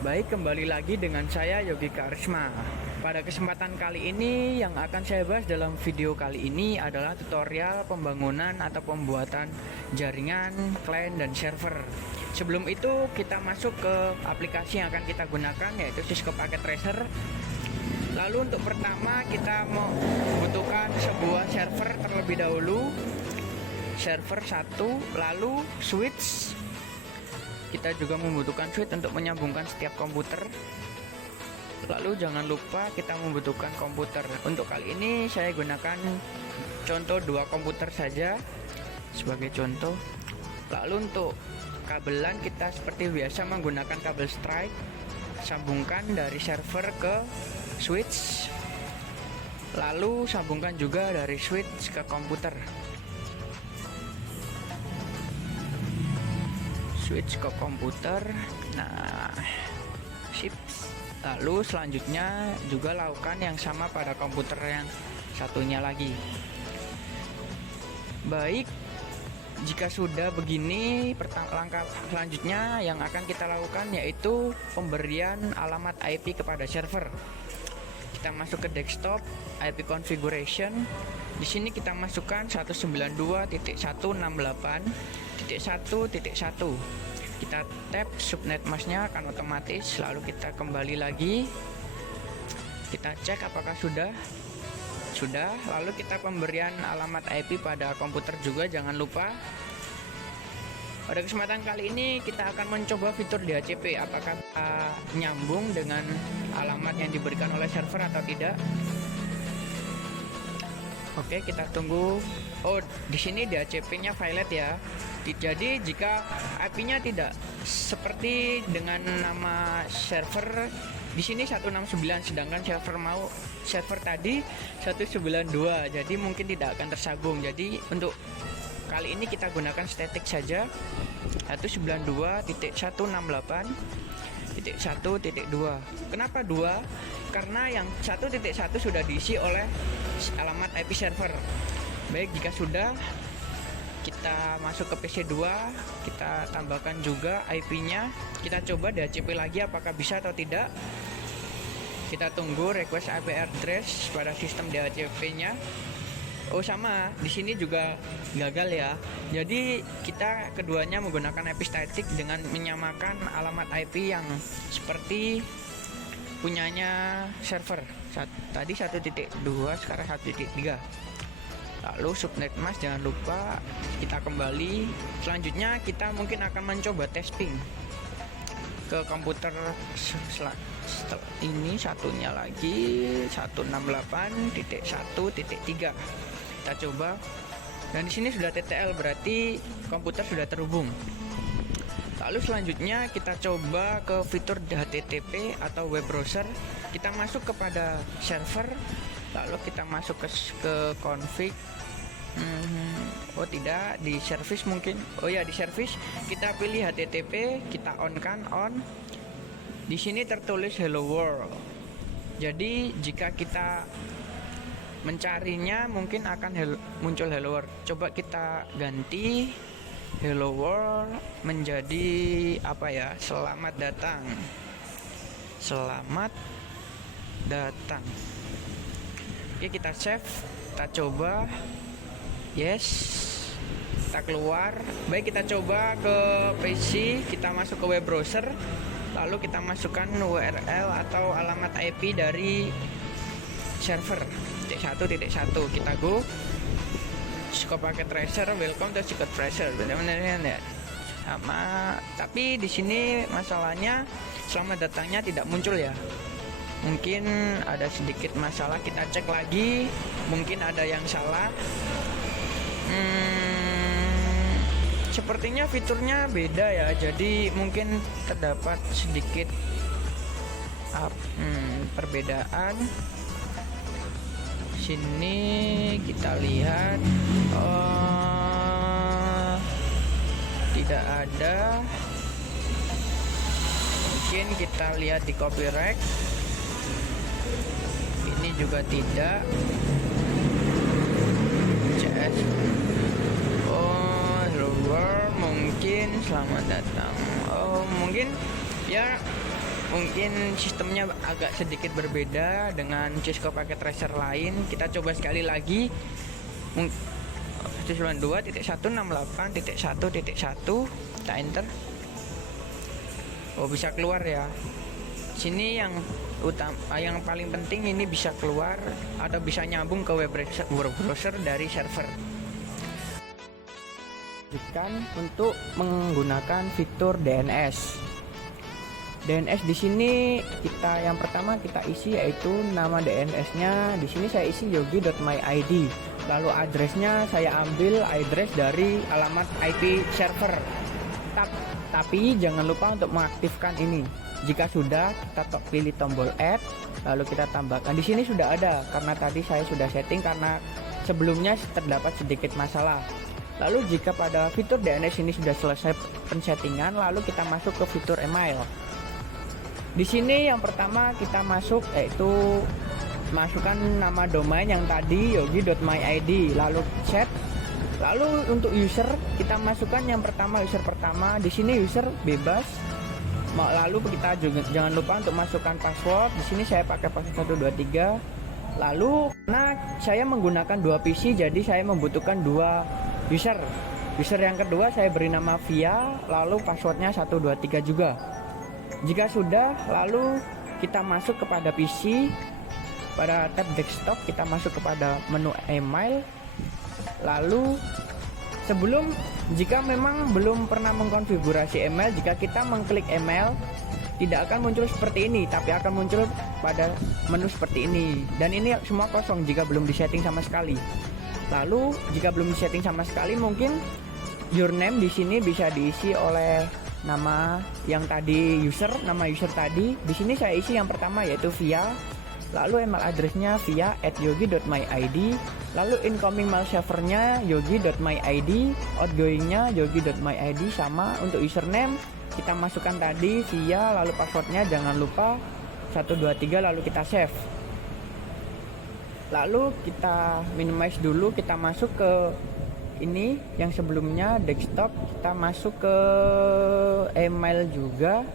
Baik, kembali lagi dengan saya Yogi Karisma. Pada kesempatan kali ini yang akan saya bahas dalam video kali ini adalah tutorial pembangunan atau pembuatan jaringan, client, dan server. Sebelum itu kita masuk ke aplikasi yang akan kita gunakan, yaitu Cisco Packet Tracer. Lalu untuk pertama kita membutuhkan sebuah server terlebih dahulu. Server 1, lalu switch. Kita juga membutuhkan switch untuk menyambungkan setiap komputer. Lalu jangan lupa kita membutuhkan komputer. Untuk kali ini saya gunakan contoh 2 komputer saja sebagai contoh. Lalu untuk kabelan kita seperti biasa menggunakan kabel strike. Sambungkan dari server ke switch. Lalu sambungkan juga dari switch ke komputer. Switch ke komputer. Nah, sip. Lalu selanjutnya juga lakukan yang sama pada komputer yang satunya lagi. Baik, jika sudah begini, langkah selanjutnya yang akan kita lakukan yaitu pemberian alamat IP kepada server. Kita masuk ke desktop, IP configuration. Di sini kita masukkan 192.168.1.1. Kita tap subnet masknya akan otomatis. Lalu kita kembali lagi. Kita cek apakah sudah. Lalu kita pemberian alamat IP pada komputer juga, jangan lupa. Pada kesempatan kali ini kita akan mencoba fitur DHCP, apakah nyambung dengan alamat yang diberikan oleh server atau tidak. Oke, kita tunggu. Oh, di sini DHCP-nya violet ya. Jadi jika IP-nya tidak seperti dengan nama server, di sini 169, sedangkan server tadi 192, jadi mungkin tidak akan tersambung. Jadi untuk kali ini kita gunakan static saja, 192.168.1.2. Kenapa 2? Karena yang 1.1 sudah diisi oleh alamat IP server. Baik, jika sudah, kita masuk ke PC2, kita tambahkan juga IP-nya. Kita coba DHCP lagi apakah bisa atau tidak. Kita tunggu request IP address pada sistem DHCP-nya. Oh, sama, di sini juga gagal ya. Jadi kita keduanya menggunakan IP static dengan menyamakan alamat IP yang seperti punyanya server. Tadi 1.2, sekarang 1.3. Lalu subnet mask jangan lupa, kita kembali. Selanjutnya kita mungkin akan mencoba testing ke komputer ini, satunya lagi 168.1.3. Kita coba, dan di sini sudah TTL, berarti komputer sudah terhubung. Lalu selanjutnya kita coba ke fitur HTTP atau web browser. Kita masuk kepada server, lalu kita masuk ke config. Oh tidak, di service mungkin. Oh ya, di service kita pilih HTTP, kita on. Di sini tertulis hello world. Jadi jika kita mencarinya mungkin akan muncul hello world. Coba kita ganti hello world menjadi apa ya? Selamat datang. Selamat datang. Oke, kita save, kita coba. Yes, kita keluar. Baik, kita coba ke PC, kita masuk ke web browser, lalu kita masukkan URL atau alamat IP dari server 1.1. Kita go Cisco Packet Tracer, welcome to Cisco Tracer. Benar-benar ya sama, tapi di sini masalahnya selamat datangnya tidak muncul ya. Mungkin ada sedikit masalah, kita cek lagi, mungkin ada yang salah. Sepertinya fiturnya beda ya, jadi mungkin terdapat sedikit perbedaan. Sini kita lihat, tidak ada. Mungkin kita lihat di copyright, ini juga tidak. CS. Oh, hello world, mungkin selamat datang. Oh, mungkin ya mungkin sistemnya agak sedikit berbeda dengan Cisco paket tracer lain. Kita coba sekali lagi. 192.168.1.1 kita enter. Oh, bisa keluar ya. Sini yang yang paling penting ini bisa keluar atau bisa nyambung ke web browser dari server. Untuk menggunakan fitur DNS. DNS di sini yang pertama kita isi yaitu nama DNS-nya. Di sini saya isi yogi.myid. Lalu addressnya saya ambil address dari alamat IP server. Tapi jangan lupa untuk mengaktifkan ini. Jika sudah, kita pilih tombol add, lalu kita tambahkan. Di sini sudah ada karena tadi saya sudah setting karena sebelumnya terdapat sedikit masalah. Lalu jika pada fitur DNS ini sudah selesai pensettingan, lalu kita masuk ke fitur email. Di sini yang pertama kita masuk yaitu masukkan nama domain yang tadi yogi.myid, lalu set. Lalu untuk user kita masukkan yang pertama user pertama. Di sini user bebas. Lalu kita juga jangan lupa untuk masukkan password. Di sini saya pakai password 123. Lalu karena saya menggunakan dua PC, jadi saya membutuhkan dua user. User yang kedua saya beri nama Via, lalu passwordnya 123 juga. Jika sudah, lalu kita masuk kepada PC. Pada tab desktop kita masuk kepada menu email. Lalu jika memang belum pernah mengkonfigurasi email, jika kita mengklik email tidak akan muncul seperti ini, tapi akan muncul pada menu seperti ini. Dan ini semua kosong jika belum disetting sama sekali. Lalu jika belum disetting sama sekali, mungkin username di sini bisa diisi oleh nama yang tadi nama user tadi. Di sini saya isi yang pertama yaitu Via. Lalu email addressnya via@yogi.myid, lalu incoming mail servernya yogi.myid, outgoingnya yogi.myid sama. Untuk username kita masukkan tadi via, lalu passwordnya jangan lupa 123, lalu kita save. Lalu kita minimize dulu, kita masuk ke ini yang sebelumnya desktop, kita masuk ke email juga,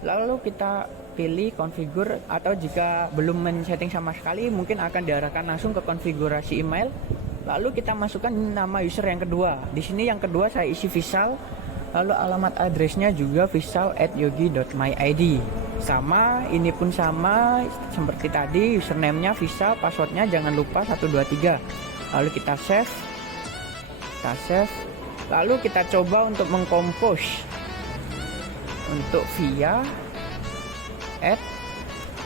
lalu kita pilih configure, atau jika belum men-setting sama sekali mungkin akan diarahkan langsung ke konfigurasi email. Lalu kita masukkan nama user yang kedua. Di sini yang kedua saya isi Vishal, lalu alamat addressnya juga vishal@yogi.myid. Sama, ini pun sama seperti tadi, username-nya Vishal, passwordnya jangan lupa 123. Lalu kita save. Lalu kita coba untuk mengcompose untuk via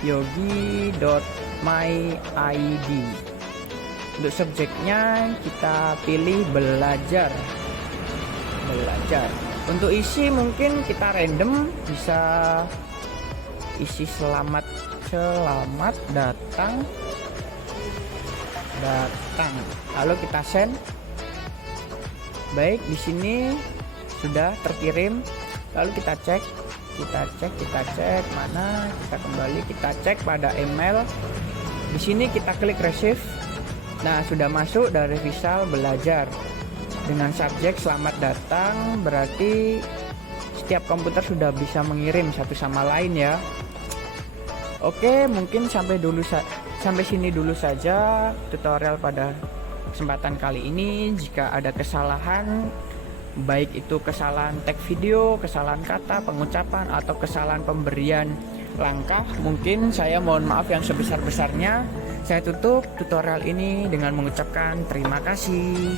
@yogi.myid. Untuk subjeknya kita pilih belajar. Untuk isi mungkin kita random, bisa isi selamat datang. Lalu kita send. Baik, di sini sudah terkirim. Lalu kita cek mana, kita kembali, kita cek pada email. Di sini kita klik receive. Nah, sudah masuk dari Vishal belajar dengan subjek selamat datang, berarti setiap komputer sudah bisa mengirim satu sama lain ya. Oke, mungkin sampai sini dulu saja tutorial pada kesempatan kali ini. Jika ada kesalahan, baik itu kesalahan tag video, kesalahan kata, pengucapan, atau kesalahan pemberian langkah, mungkin saya mohon maaf yang sebesar-besarnya. Saya tutup tutorial ini dengan mengucapkan terima kasih.